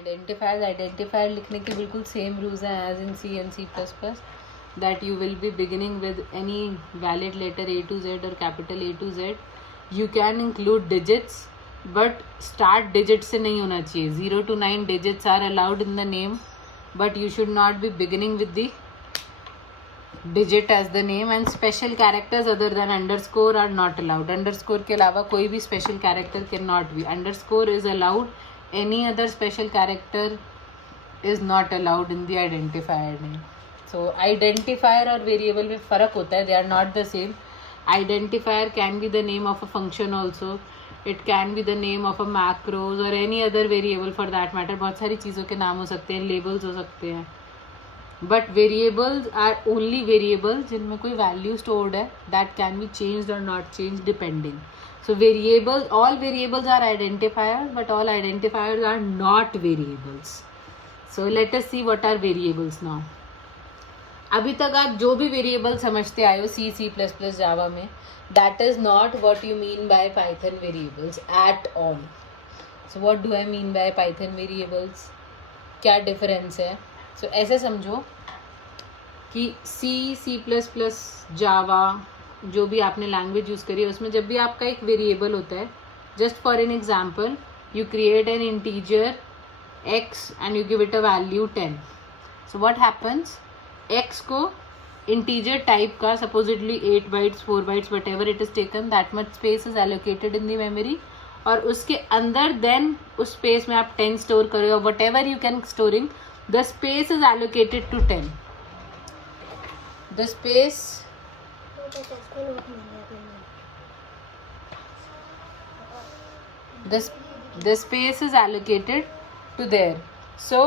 Identifier लिखने की बिल्कुल सेम रूल्स हैं as in C and C plus plus, that you will be beginning with any valid letter A to Z और capital A to Z. You can include digits, but start digit से नहीं होना चाहिए. 0 to 9 digits are allowed in the name, but you should not be beginning with the digit as the name. And special characters other than underscore are not allowed. Underscore के अलावा कोई भी special character cannot be. Underscore is allowed. Any other special character is not allowed in the identifier name. So identifier और variable में फ़र्क होता है. They are not the same. Identifier can be the name of a function also. It can be the name of a macros or any other variable for that matter. बहुत सारी चीज़ों के नाम हो सकते हैं, labels हो सकते हैं. But variables are only variables जिनमें कोई वैल्यू स्टोर्ड है, दैट कैन बी चेंज्ड और not change depending. So variable, all variables are identifiers, but all identifiers are not variables. So let us see what are variables now. अभी तक आप जो भी variable समझते आए हो सी सी प्लस प्लस जावा में, that is not what you mean by Python variables at all. So what do I mean by Python variables, क्या डिफरेंस है? सो ऐसे समझो कि सी सी प्लस प्लस जावा जो भी आपने लैंग्वेज यूज़ करी है उसमें जब भी आपका एक वेरिएबल होता है, just for an example you create an integer x and you give it a value 10. So what happens, x को इंटीजर टाइप का supposedly 8 bytes 4 bytes what ever it is taken, that much space is allocated in the memory, और उसके अंदर then उस space में आप 10 store करो और what ever you can storing. The space is allocated to 10. The space the space is allocated to there. So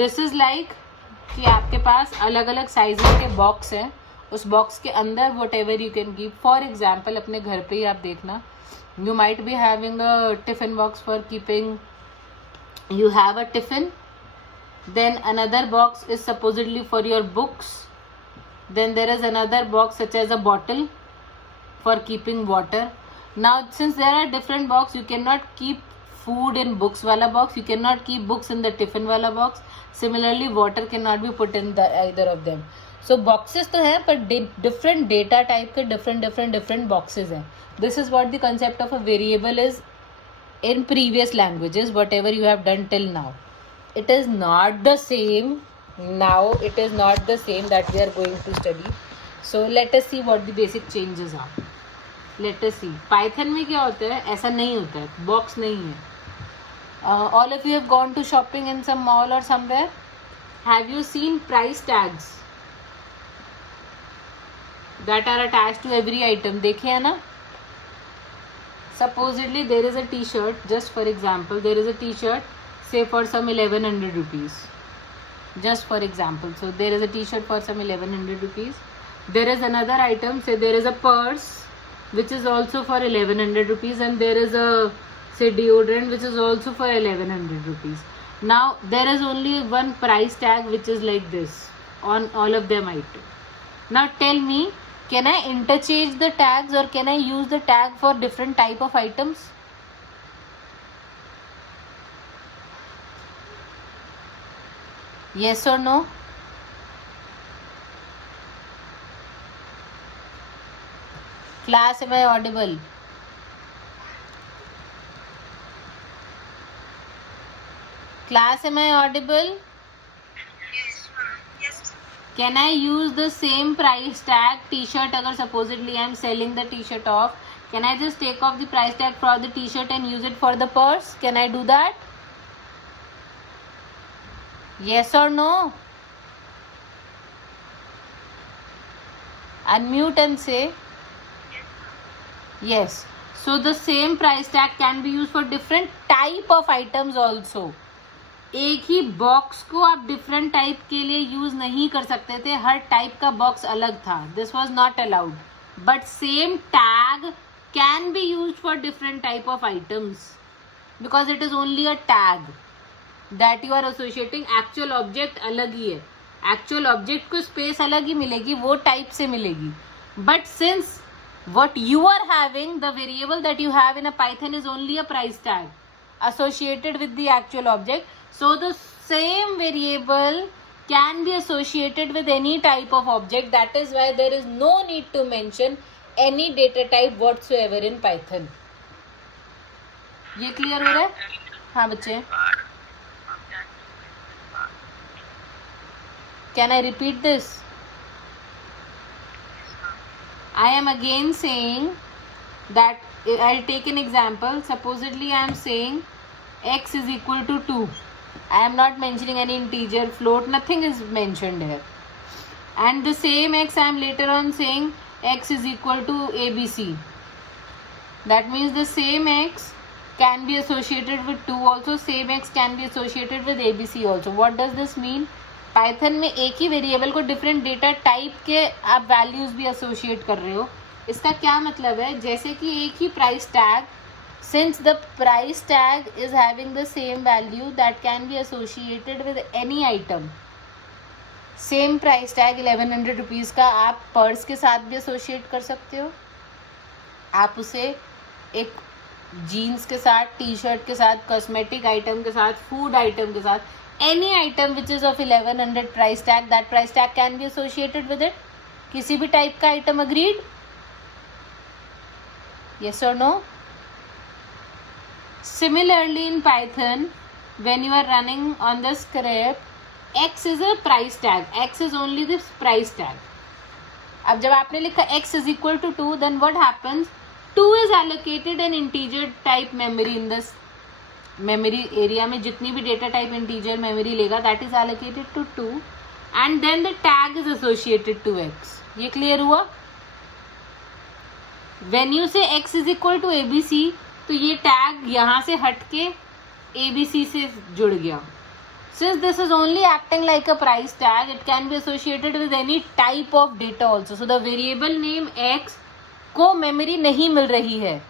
this is like कि आपके पास अलग अलग साइजेस के बॉक्स हैं, उस बॉक्स के अंदर what ever you can keep. For example अपने घर पे ही आप देखना, you might be having a tiffin box for keeping, you have a tiffin. Then another box is supposedly for your books. Then there is another box such as a bottle for keeping water. Now since there are different box, you cannot keep food in books wala box, you cannot keep books in the tiffin wala box. Similarly water cannot be put in the either of them. So boxes तो है पर different data type के different boxes हैं. This is what the concept of a variable is in previous languages, whatever you have done till now. It is not the same now, it is not the same that we are going to study. So let us see what the basic changes are. Let us see. Python में क्या होता है, ऐसा नहीं होता है, box नहीं है. All of you have gone to shopping in some mall or somewhere. Have you seen price tags that are attached to every item? देखे है ना? Supposedly there is a t-shirt, just for example there is a t-shirt say for some 1100 rupees, just for example. So there is a t-shirt for some 1100 rupees. There is another item, say there is a purse which is also for 1100 rupees, and there is a say deodorant which is also for 1100 rupees. Now there is only one price tag which is like this on all of them items. Now tell me, can I interchange the tags or can I use the tag for different type of items? Yes or no? Class, am I audible? Class, am I audible? Yes. Can I use the same price tag t-shirt? अगर supposedly I am selling the t-shirt off, can I just take off the price tag for the t-shirt and use it for the purse? Can I do that? Yes or no? Unmute and say yes. So the same price tag can be used for different type of items also. एक ही box को आप different type के लिए use नहीं कर सकते थे, हर type का बॉक्स अलग था. This was not allowed. But same tag can be use for different type of items because it is only a tag that you are associating. Actual object अलग ही है, एक्चुअल ऑब्जेक्ट को space अलग ही मिलेगी, वो type से मिलेगी. But since what you are having, the variable that you have in a Python is only a price tag associated with the actual object, So the same variable can be associated with any type of object. That is why there is no need to mention any data type whatsoever in Python. ये clear हो रहा है? हाँ बच्चे. Can I repeat this? I am again saying that I'll take an example. Supposedly I am saying x is equal to 2. I am not mentioning any integer, float, nothing is mentioned here. And the same x I am later on saying x is equal to ABC. That means the same x can be associated with 2 also, same x can be associated with ABC also. What does this mean? Python में एक ही variable को different data type के आप values भी associate कर रहे हो. इसका क्या मतलब है? जैसे कि एक ही price tag, since the price tag is having the same value that can be associated with any item. Same price tag 1100 rupees का आप पर्स के साथ भी एसोशिएट कर सकते हो. आप उसे एक जीन्स के साथ, टी शर्ट के साथ, कॉस्मेटिक आइटम के साथ, फूड आइटम के साथ, any item which is of 1100 price tag, that price tag can be associated with it. किसी भी टाइप का item. agreed? Yes or no? Similarly in Python, when you are running on the script, x is a price tag. X is only this price tag. अब जब आपने लिखा x is equal to 2, then what happens? 2 is allocated an integer type memory in this memory area में. जितनी भी data type integer memory लेगा that is allocated to 2 and then the tag is associated to x. ये clear हुआ? When you say x is equal to ABC, तो ये tag यहाँ से हट के ABC से जुड़ गया. Since this is only acting like a price tag, it can be associated with any type of data also. So the variable name x को मेमोरी नहीं मिल रही है.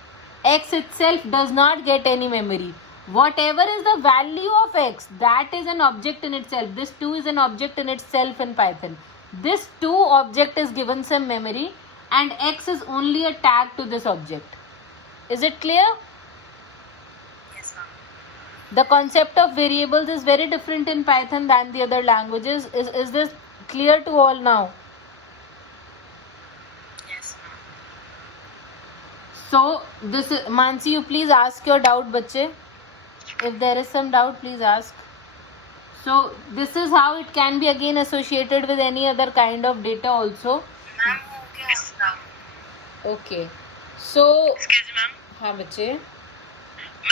x itself does not get any memory. Whatever is the value of x, that is an object in itself. This 2 is an object in itself in Python. This 2 object is given some memory and x is only a tag to this object. Is it clear? Yes, ma'am. The concept of variables is very different in Python than the other languages. Is this clear to all now? Yes, ma'am. So this is, Mansi, you please ask your doubt, बच्चे. If there is some doubt, please ask. So this is how it can be again associated with any other kind of data also. Ma'am, yes, ma'am. Okay. So Excuse me, ma'am. हाँ बच्चे.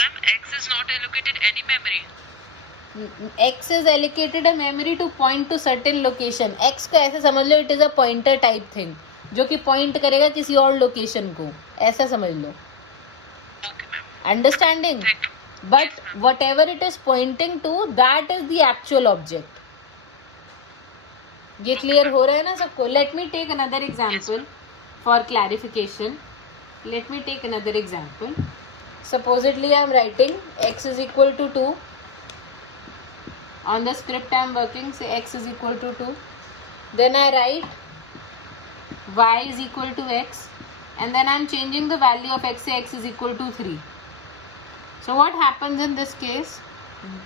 Ma'am, x is not allocated any memory. X is allocated a memory to point to certain location. X को ऐसे समझ लो, it is a pointer type thing, जो कि point करेगा किसी और लोकेशन को. ऐसा समझ लो. Okay, ma'am. Understanding? Thank you. But whatever it is pointing to, that is the actual object. ये क्लियर हो रहा है ना सबको? Let me take another example for clarification. Let me take another example. Supposedly I am writing x is equal to 2. On the script I am working, say x is equal to 2. Then I write y is equal to x, and then I am changing the value of x, say x is equal to 3. So what happens in this case?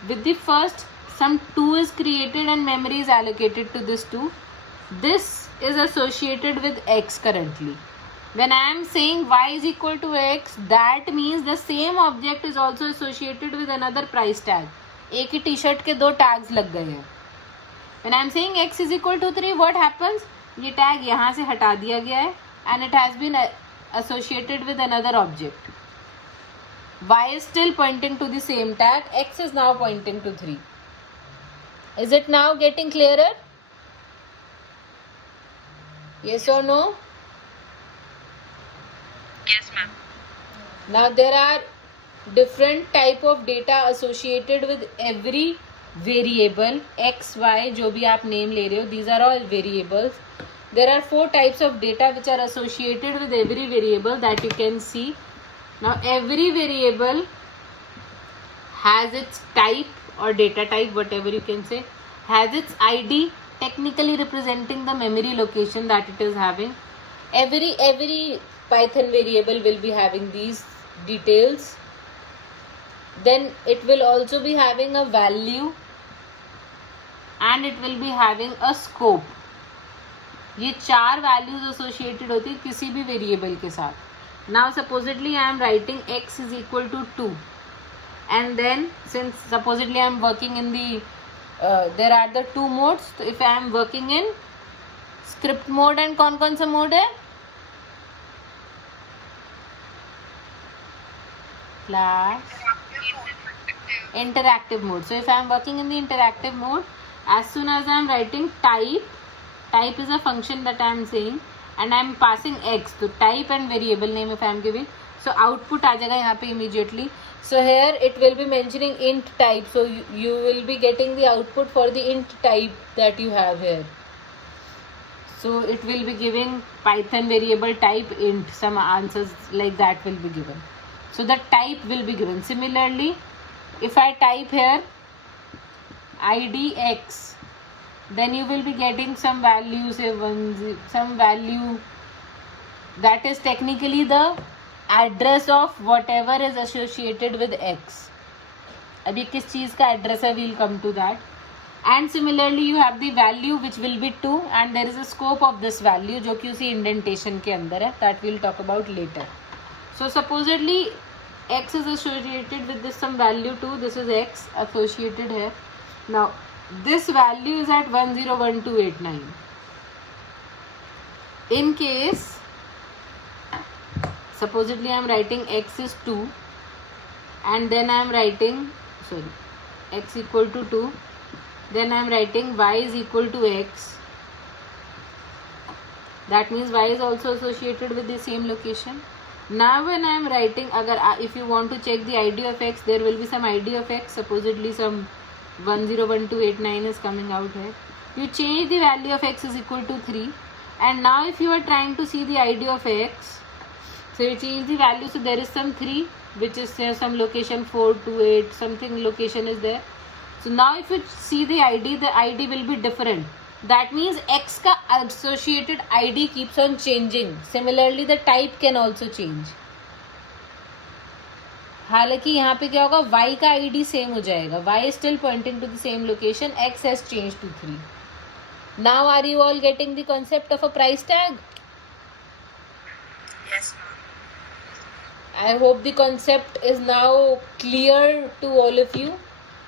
With the first, some 2 is created and memory is allocated to this 2. This is associated with x currently. When I am saying y is equal to x, that means the same object is also associated with another price tag. एक ही T shirt के 2 tags लग गए हैं. When I am saying x is equal to 3, what happens? ये tag यहाँ से हटा दिया गया है and it has been associated with another object. Y is still pointing to the same tag. X is now pointing to 3. Is it now getting clearer? Yes or no? Yes, ma'am. Now there are different type of data associated with every variable. X, Y, जो भी आप name ले रहे हो, these are all variables. There are 4 types of data which are associated with every variable that you can see. Now every variable has its type or data type, whatever you can say, has its ID, technically representing the memory location that it is having. Every Python variable will be having these details. Then it will also be having a value and it will be having a scope. ये 4 values associated होती है किसी भी variable के साथ. Now supposedly I am writing x is equal to 2, and then since supposedly I am working in the there are the 2 modes. So if I am working in script mode, and कौन सा mode है class? Interactive mode. So if I am working in the interactive mode, as soon as I am writing type is a function that I am saying, and I am passing x, so type and variable name if I am giving, so output आ जाएगा यहाँ पे immediately. So here it will be mentioning int type, so you will be getting the output for the int type that you have here. So it will be giving Python variable type int, some answers like that will be given. So the type will be given. Similarly, if I type here id x, then you will be getting some value, say some value that is technically the address of whatever is associated with x. अभी किस चीज़ का address है, we'll come to that. And similarly you have the value which will be 2, and there is a scope of this value जो कि उसी indentation के अंदर है, that we'll talk about later. So supposedly x is associated with this some value 2. This is x associated here. Now this value is at 101289. In case supposedly I am writing x is 2, and then I am writing x equal to 2, then I am writing y is equal to x. That means y is also associated with the same location. Now when I am writing, if you want to check the id of x, there will be some id of x, supposedly some 101289 is coming out here. You change the value of x is equal to 3, and now if you are trying to see the id of x, so you change the value, so there is some 3 which is some location 428, something location is there. So now if you see the id will be different. That means x का associated id keeps on changing. Similarly the type can also change. हालांकि यहाँ पे क्या होगा, y का id same हो जाएगा. y is still pointing to the same location. x has changed to 3. Now are you all getting the concept of a price tag? Yes, ma'am. I hope the concept is now clear to all of you.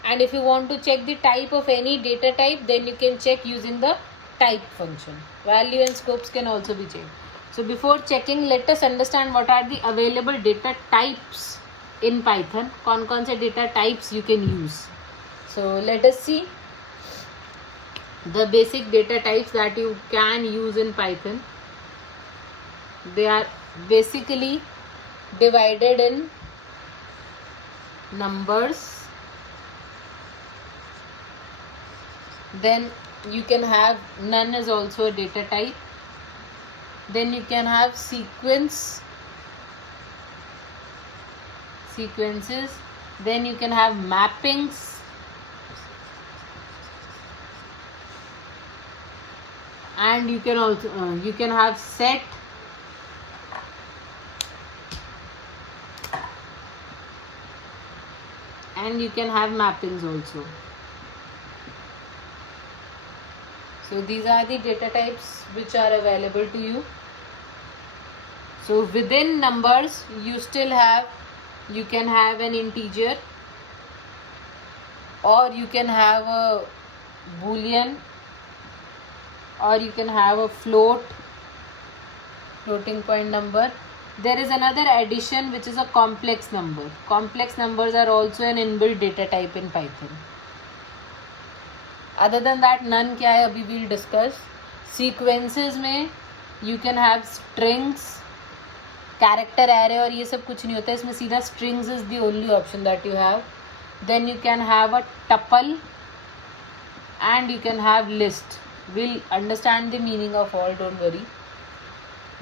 And if you want to check the type of any data type, then you can check using the type function. Value and scopes can also be checked. So before checking, let us understand what are the available data types in Python. कौन से data types you can use. So let us see the basic data types that you can use in Python. They are basically divided in numbers. Then you can have none is also a data type. Then you can have sequences. Then you can have mappings. And you can also you can have set. And you can have mappings also. So these are the data types which are available to you. So within numbers you can have an integer, or you can have a boolean, or you can have a floating point number. There is another addition which is a complex number. Complex numbers are also an inbuilt data type in Python. Other than that, none क्या है अभी we'll discuss. Sequences में you can have strings, character array और ये सब कुछ नहीं होता है इसमें, सीधा strings is the only option that you have. Then you can have a tuple and you can have list. We'll understand the meaning of all, don't worry.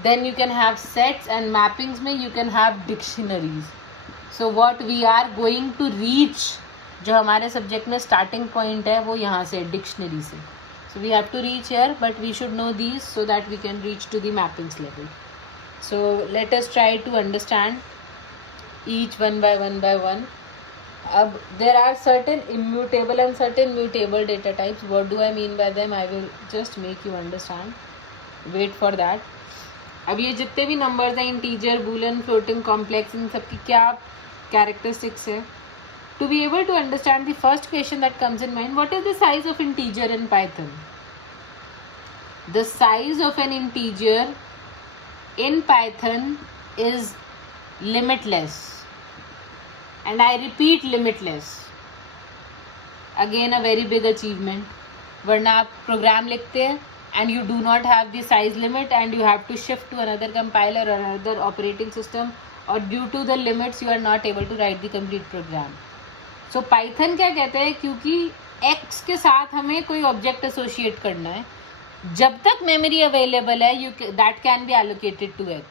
Then you can have sets, and mappings में you can have dictionaries. So what we are going to reach, जो हमारे subject में starting point है वो यहाँ से dictionary से. So we have to reach here, but we should know these so that we can reach to the mappings level. So let us try to understand each one by one. There are certain immutable and certain mutable data types. What do I mean by them? I will just make you understand. Wait for that. अब ये जितने भी numbers हैं, integer, Boolean, floating, complex, इन सबकी क्या characteristics है? To be able to understand the first question that comes in mind, what is the size of integer in Python? The size of an integer in Python is limitless. And I repeat, limitless. Again, a very big achievement. वरना आप programme लिखते हैं and you do not have the size limit and you have to shift to another compiler or another operating system, or due to the limits you are not able to write the complete program. So Python क्या कहते हैं, क्योंकि x के साथ हमें कोई object associate करना है, जब तक मेमोरी अवेलेबल है that can be allocated to x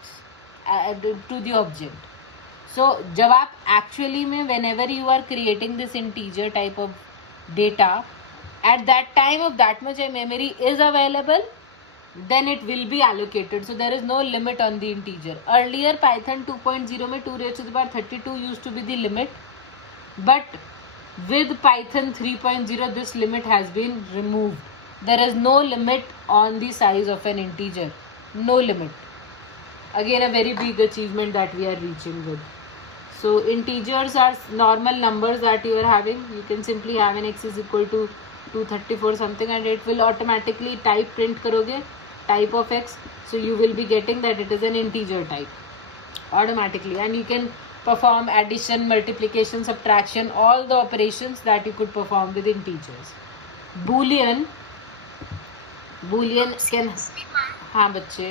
to the object. So जब आप एक्चुअली में whenever you are creating this integer type of data, at that time of that much memory is available, then it will be allocated. So there is no limit on the integer. Earlier Python 2.0 में 2 raised to the power 32 used to be the limit, but with Python 3.0 this limit has been removed. There is no limit on the size of an integer. No limit. Again, a very big achievement that we are reaching with. So integers are normal numbers that you are having. You can simply have an x is equal to 234 something and it will automatically type print karoge type of x. So you will be getting that it is an integer type automatically, and you can perform addition, multiplication, subtraction, all the operations that you could perform with integers. Boolean can, हाँ बच्चे,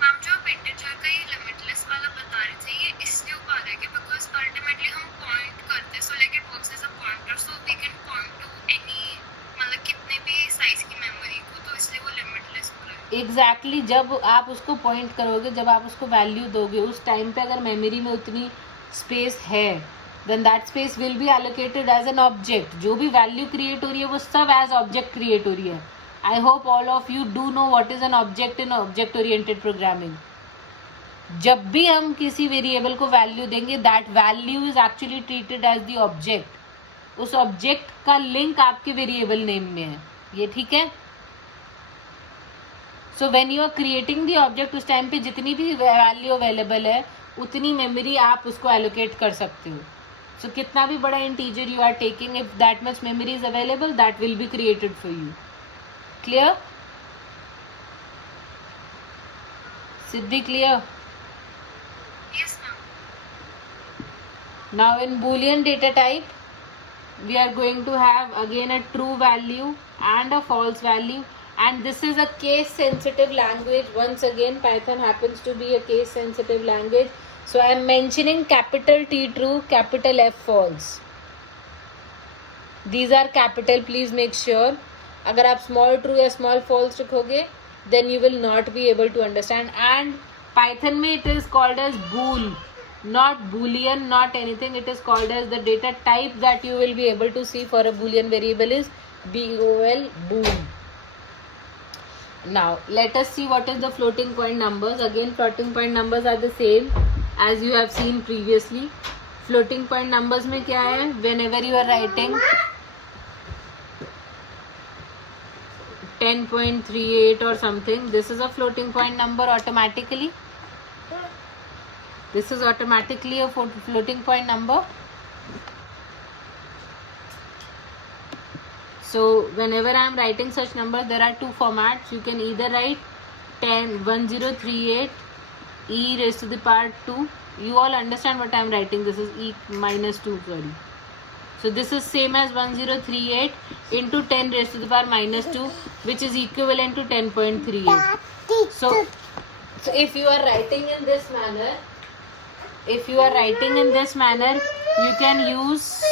ma'am जो आप integer का ये limitless वाला बता रहे थे, ये इसलिए ऊपर है कि बिकॉज अल्टीमेटली हम पॉइंट करते हैं, so like it works as a pointer, so we can point to any, मतलब कितने भी साइज की मेमोरी को, तो इसलिए वो लिमिटलेस हो रहा है. एग्जैक्टली जब आप उसको पॉइंट करोगे, जब आप उसको वैल्यू दोगे, उस टाइम पे अगर मेमोरी में उतनी स्पेस है, then that space will be allocated as an object. जो भी वैल्यू क्रिएट हो रही है वो सब एज ऑब्जेक्ट क्रिएट हो रही है. I hope all of you do know what is an object in object oriented programming. जब भी हम किसी वेरिएबल को वैल्यू देंगे, that value is actually treated as the object. उस ऑब्जेक्ट का लिंक आपके वेरिएबल नेम में है. ये ठीक है? So when you are creating the object, उस टाइम पे जितनी भी वैल्यू अवेलेबल है उतनी मेमोरी आप उसको एलोकेट कर सकते हो. सो कितना भी बड़ा integer you are taking, if that much memory is available, that will be created for you. Clear? Siddhi, clear? Yes, ma'am. Now in Boolean data type, we are going to have again a true value and a false value, and this is a case sensitive language. Once again, Python happens to be a case sensitive language. So I am mentioning capital T true, capital F false. These are capital, please make sure. अगर आप small true या small false लिखोगे, then you will not be able to understand. And Python में it is called as bool, not boolean, not anything. It is called as the data type that you will be able to see for a boolean variable is BOL, bool. Now let us see what is the floating point numbers. Again, floating point numbers are the same as you have seen previously. Floating point numbers में क्या है? Whenever you are writing 10.38 or something, this is a floating point number automatically. This is automatically a floating point number. So whenever I am writing such numbers, there are two formats. You can either write 1038 e raised to the power 2. You all understand what I am writing. This is e minus 2, sorry. So this is same as 1038 into 10 raised to the power minus 2, which is equivalent to 10.38. So if you are writing in this manner, you can use